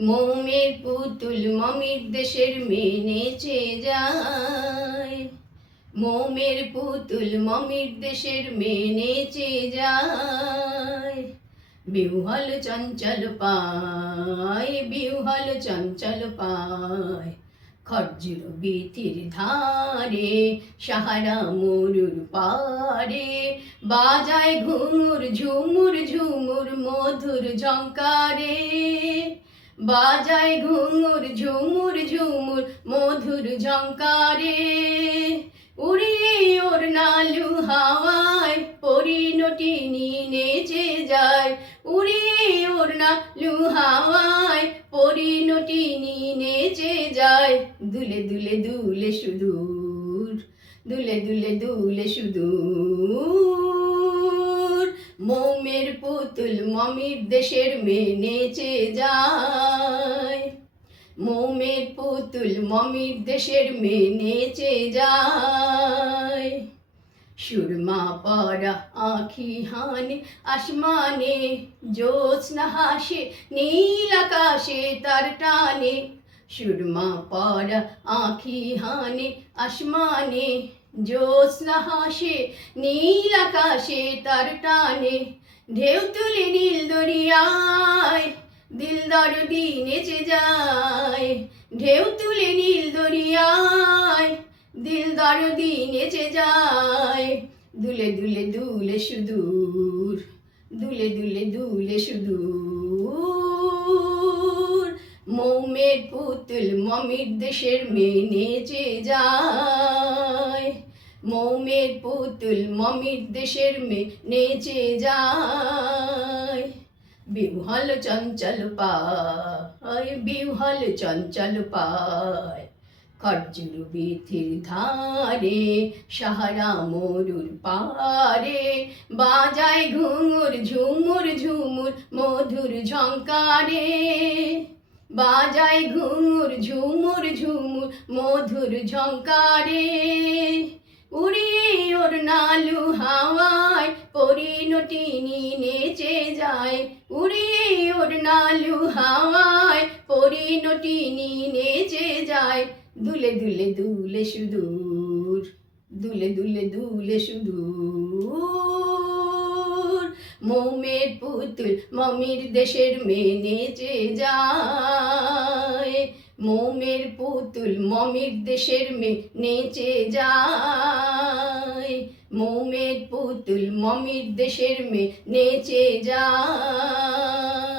মৌমের পুতুল মমির দেশের মেয়ে নেচে যায়। মৌমের পুতুল মমির দেশের মেয়ে নেচে যায়। বিহল চঞ্চল পায় বিহল চঞ্চল পায়। খরজুর বিথির ধারে, সাহারা মরুর পারে বাজায় ঘুমুর ঝুমুর ঝুমুর মধুর ঝঙ্কারে বাজায় ঘুঙুর, ঝুমুর ঝুমুর, মধুর ঝঙ্কারে উড়িয়ে ওর নালু হাওয়ায় পরিণটি নেচে যায়। উড়িয়ে ওর নালু হাওয়ায় পরিণটি নেচে যায়। দুলে দুলে দুলে সুদূর, দুলে দুলে দুলে সুদূর। মৌমের পুতুল মমির দেশের মেয়ে নেচে যায়। মৌমের পুতুল মমির দেশের মেয়ে নেচে যায়। সুরমা পরা আখি হানে আসমানে, জ্যোৎস্না হাসে নীল আকাশে তার টানে। সুরমা পরা আখি হানে আসমানে জ্যোৎস্না হাসে, নীল আকাশে তার টানে। ঢেউ তুলে নীল দরিয়ায়, দিল দরদি নেচে যায়। ঢেউ তুলে নীল দরিয়ায়, দিল দরদি নেচে যায়। দুলে দুলে দুলে সুদূর, দুলে দুলে দুলে সুদূর। মৌমের পুতুল মমির দেশের মেয়ে নেচে যায়। মৌমের পুতুল মমির দেশের মেয়ে নেচে যায়। বিহল চঞ্চল পায় বিহল চঞ্চল পায়। খরজুর বিথির ধারে, সাহারা মরুর পারে বাজায় ঘুঙুর ঝুমুর ঝুমুর মধুর ঝঙ্কারে বাজায় ঘুঙুর ঝুমুর ঝুমুর মধুর ঝঙ্কারে উড়িয়ে ওর নালু হাওয়ায় পরিণটি নেচে যায়। উড়িয়ে ওর নালু হাওয়ায় পরিণটি নেচে যায়। দুলে দুলে দুলে সুদূর, দুলে দুলে দুলে সুদূর। মৌমের পুতুল মমির দেশের মেয়ে নেচে যায়। মৌমের পুতুল মমির দেশের মেয়ে নেচে যায়। মৌমের পুতুল মমির দেশের মেয়ে নেচে যায়।